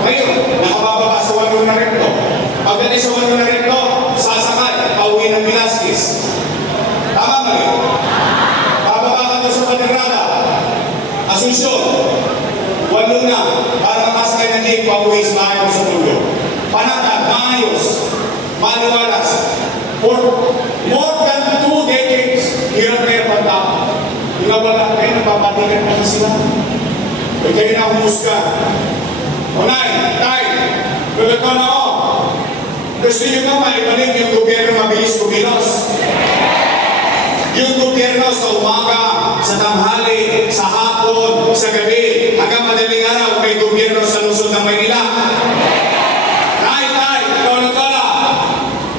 Ngayon, nakabababa sa walo na rin to. Pagdating sa walo na rin to, sasakay, pauwi ng Velasquez. Tama ba rin? Bababa ka doon sa Panegrada, Asunsyon, walo na, para makasakay ng jeep, pauwi sa bahay mo sa mundo. Panatag, maayos, maliwalas. For more than 2 decades, hirap kayo pagtapos. Yung wala kayo, napapatigan naman sila. Huwag kayo na humusga. Unay, tay, tulad ko na ako. Gusto nyo ba maibalik yung gobyerno mabilis kumilos? Yung gobyerno sa umaga, sa tanghali, sa hapon, sa gabi, hanggang madaling araw, may gobyerno sa lungsod ng Maynila. Tay, tulad ko na.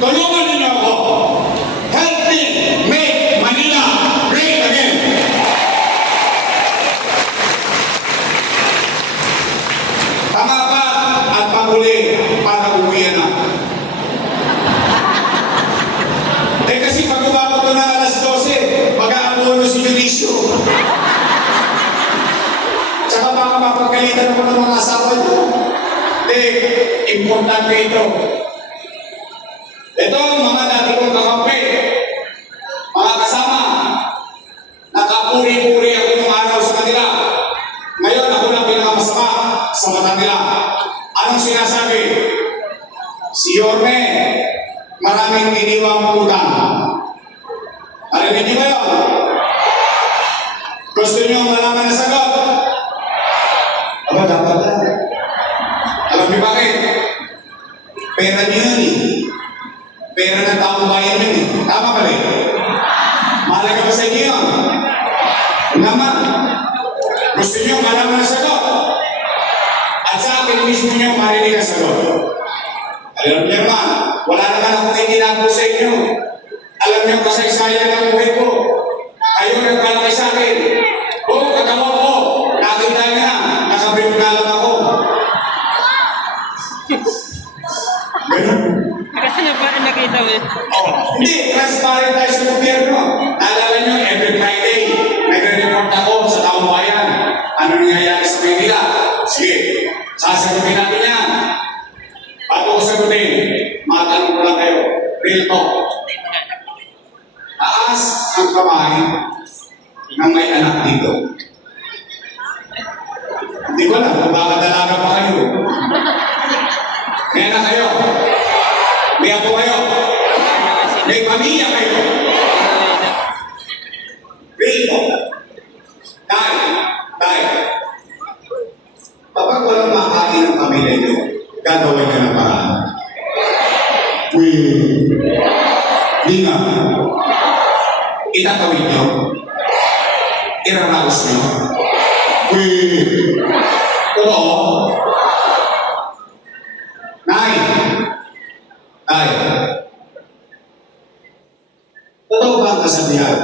Tulungan ninyo ako. Help me make Manila great again. Pangapat at panghuli para umuwi na. Kasi pag umabot ko na alas 12, mag-aabuno si Judisyo. Tsaka baka mapagkalitan ako ng mga asawa niyo. Importante ito. Ito ang mga dati kong kakampi. Mga kasama. Nakapuri-puri ako nung araw sa kanila. Ngayon ako na pinakamasama sa mata nila. Anong sinasabi? Si Yorme, maraming iniwang utang. Narinig niyo ba yun? Gusto niyo malaman na sagot? Aba, dapat na. Alam niyo bakit? Pera niyo yun eh. Pera ng taong bayan yun eh. Tama ba rin? Mahalaga ba sa inyo yun? Naman. Gusto niyo malaman na sagot? At sa akin mismo niyo marinig ang sagot. Alam niyo naman, wala naman akong itinako sa inyo. Alam niyo kasaysayan ng buhay ko. Kayo nagpalaki sa akin. Oo, katawa ko. Nakita niya, nakabrief na lang ako. Ganun. Ano ba ang nakita mo? Hindi, transparent tayo sa gobyerno. Naalala niyo, every Friday, nagre-report ako sa taong bayan. Ano nangyayari sa Maynila? Sige, sasagutin natin yan. Bago ko sagutin, matanong ko lang kayo. Real talk. Taas ang kamay ng may anak dito. Hindi ko alam kung baka dalaga pa kayo. May anak kayo. May apo kayo. May pamilya kayo. Real talk. Tay. Kapag walang makain ng pamilya nyo, gagawin nyo ng paraan. Di nga. Itatawid nyo. Iraraos nyo. Totoo. Nay. Totoo ba ang kasabihan?